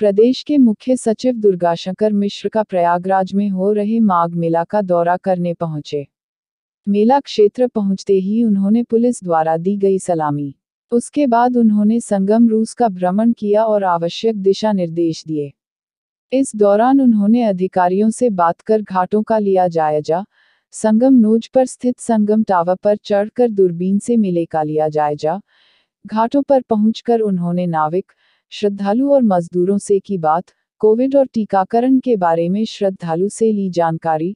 प्रदेश के मुख्य सचिव दुर्गाशंकर मिश्र का प्रयागराज में हो रहे माघ मेला का दौरा करने पहुंचे। मेला क्षेत्र पहुंचते ही उन्होंने पुलिस द्वारा दी गई सलामी। उसके बाद उन्होंने संगम रूस का भ्रमण किया और आवश्यक दिशा निर्देश दिए। इस दौरान उन्होंने अधिकारियों से बात कर घाटों का लिया जायजा। संगम नोज पर स्थित संगम टावर पर चढ़कर दूरबीन से मेले का लिया जायजा। घाटों पर पहुंचकर उन्होंने नाविक, श्रद्धालु और मजदूरों से की बात। कोविड और टीकाकरण के बारे में श्रद्धालु से ली जानकारी।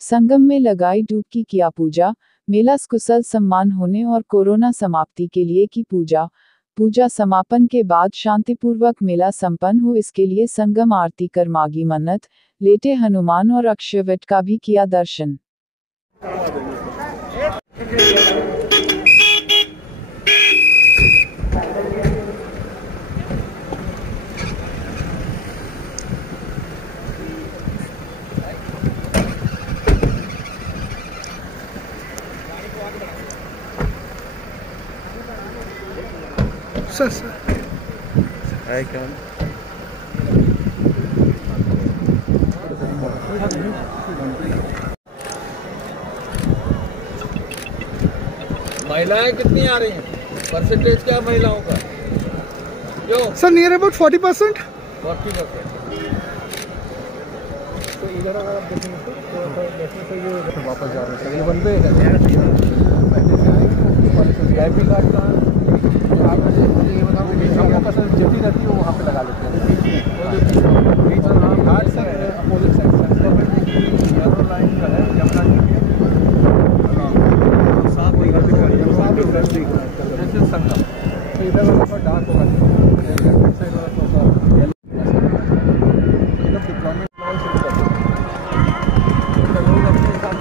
संगम में लगाई डुबकी, किया पूजा। मेला कुशल सम्मान होने और कोरोना समाप्ति के लिए की पूजा। पूजा समापन के बाद शांतिपूर्वक मेला संपन्न हो, इसके लिए संगम आरती कर मांगी मन्नत। लेटे हनुमान और अक्षयवट का भी किया दर्शन। सर है क्या महिलाएं कितनी आ रही हैं? परसेंटेज क्या महिलाओं का? जो सर नियर अबाउट 40%। तो इधर अगर आप देखेंगे तो ये वापस जा रहे हैं। ये बंदे वीआईपी कार्ड का आप मुझे ये बताओ कि जल्दी रहती है वो वहाँ पे लगा लेते हैं। बीच में घाट से अपोजिट साइड येलो लाइन का है यमुना जी जैसे संगम तो इधर थोड़ा डार्क होगा, लेफ्ट साइड वाला थोड़ा सा डिप्लॉयमेंट प्लान शुरू कर लोग अपने हिसाब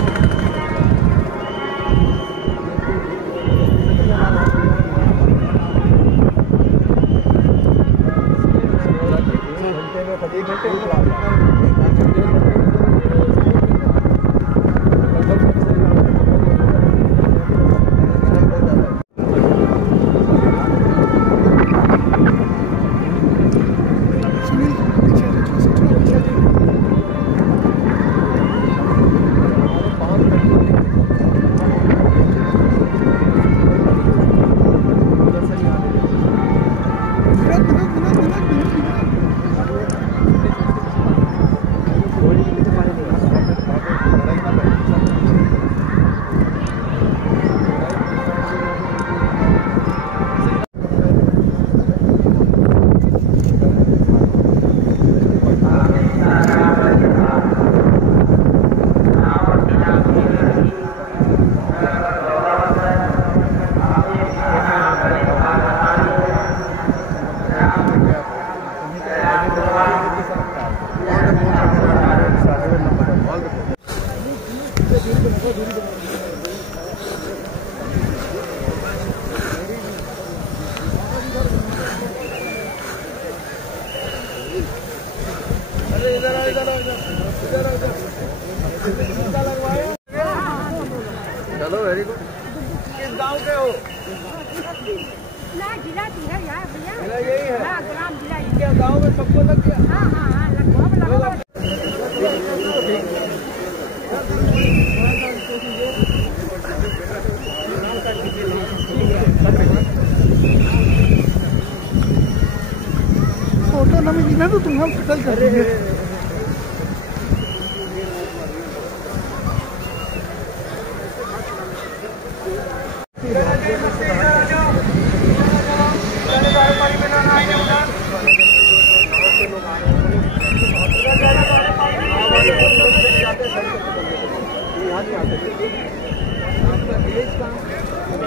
चलो वेरी गुड। किस गांव के हो? जिला यार भैया। जिला यही है? ग्राम जिला। क्या गांव में सबको लग गया? हाँ लगभग। फोटो ना मिली तो तुम हम कल कर देंगे।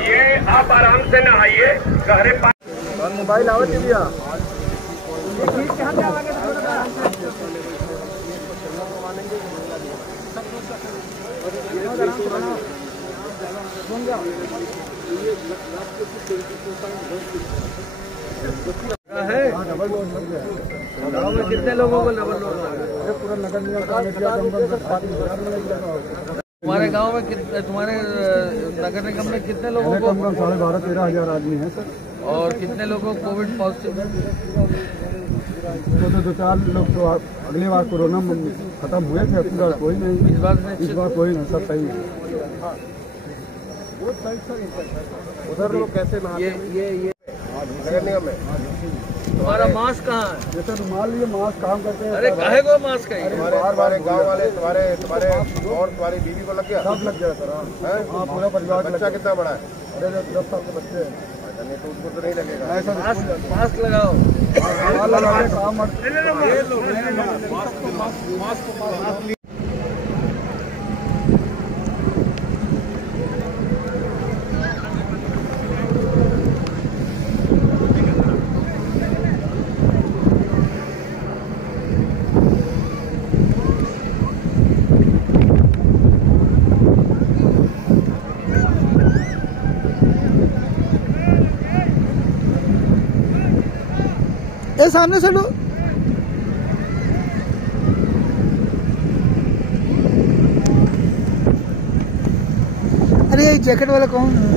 ये आप आराम से नहाइए, गहरे और मोबाइल आवत भैया है। गाँव में कितने लोगों को डबल लोड लगा? पूरा नगर निगम तुम्हारे गांव में तुम्हारे नगर निगम में कितने लोगों को? 12,500-13,000 आदमी है सर। और कितने लोगों को कोविड पॉजिटिव है? तो 2-4 लोग तो अगले बार कोरोना खत्म हुए थे, अपनी बार कोई नहीं, इस बार कोई नहीं, सब सही है। उधर लोग कैसे ये नगर निगम में तुम्हारा मास्क कहाँ है? जैसे रुमाल लिए मास्क काम करते हैं। अरे काहे को मास्क है? तुम्हारे गांव वाले तुम्हारे और तुम्हारी बीवी को लग गया? सब लग गया सर। हाँ, पूरा परिवार। बच्चा कितना बड़ा है? अरे 10 साल के बच्चे हैं। नहीं तो उसको तो नहीं लगेगा। मास्क लगाओ, काम सामने से लो। अरे जैकेट वाला कौन है?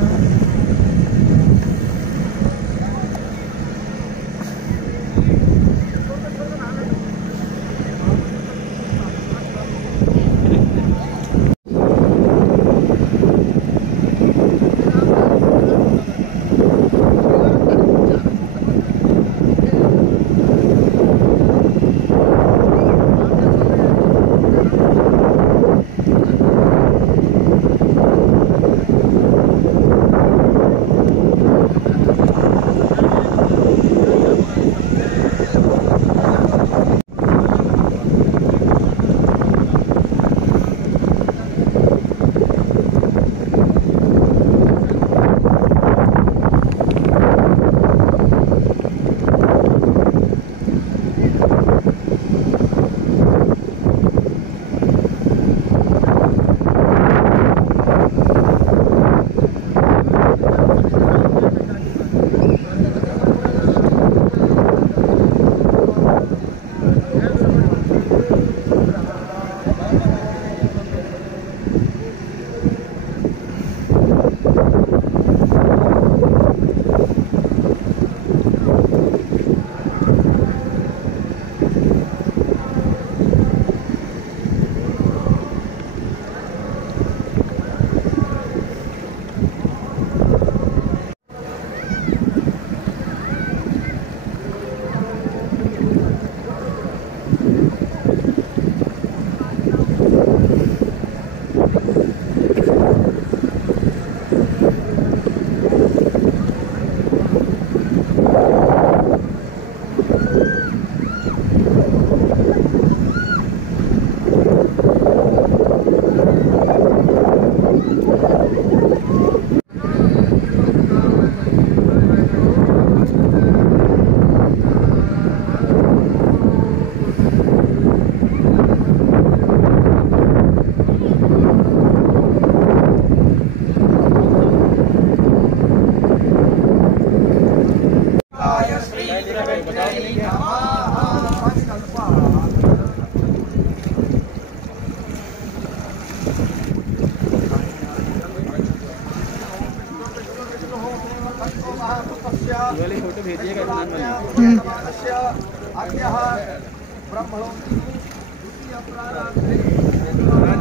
फोटो भेजिएगा।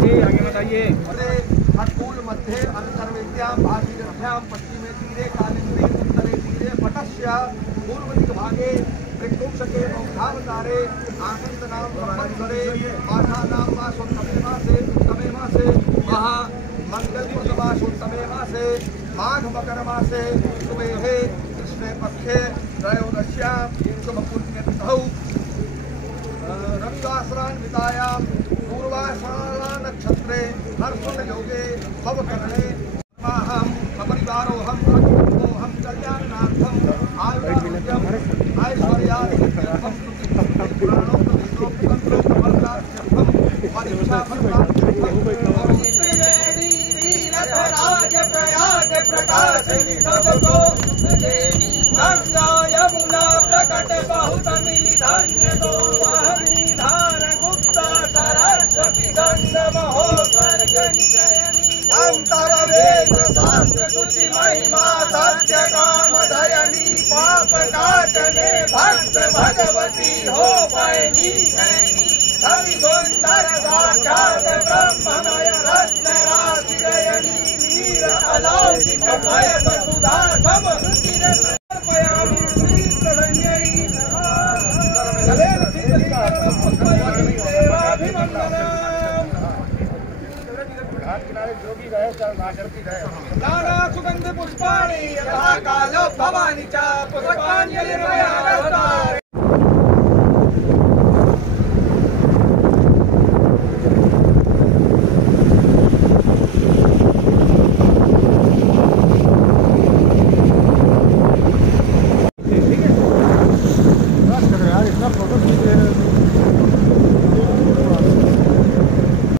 जी आगे बताइए। हटकूल मध्य अंतर्वेद्यां भागीरथ्यां पश्चिमे तीरे कालिंदी उत्तरे तीरे पटस्य पूर्व दिक् भागे वृक्षोक्षके औधावतारे आनंदनां संवत्सरे मासानां मासोत्तमे मासे उत्तमे मासे महा मंगलपूर्णमासोत्तमे मासे माघ मकर मासे सुमेहे कृष्णे पक्षे त्रयोदश्यां शुभपुण्यतिथौ रविवासरान्वितायां पूर्वाषाढ़ा नक्षत्रे हर्षण योगे भवकर्णे हम सपरिवारोहम हम कल्याणार्थम आयुर्वेद्यम ऐश्वर्यादिकम प्रयाग प्रकाश सबको गंगा यमुना प्रकट बहुत मिली धन्य तो वह निधान गुप्ता सरस्वती गंगम हो स्वर्ग अंतर वेद शास्त्र शुचि महिमा सत्य काम धयनी पाप प्रकाश में भक्त भगवती हो पैनी धन सुंदर साक्षात ब्रह्ममय रत्न राशि रयनी नीर अलौकिक मय सुधा सब समर्पयामि श्री प्रभण्यै नमः कलेन शीतलीकरणं पुष्पैः देवाभिवन्दनम् नाना सुगंध पुष्पाणि यथा कालो भवानी च पुष्पाण्यलिर्वै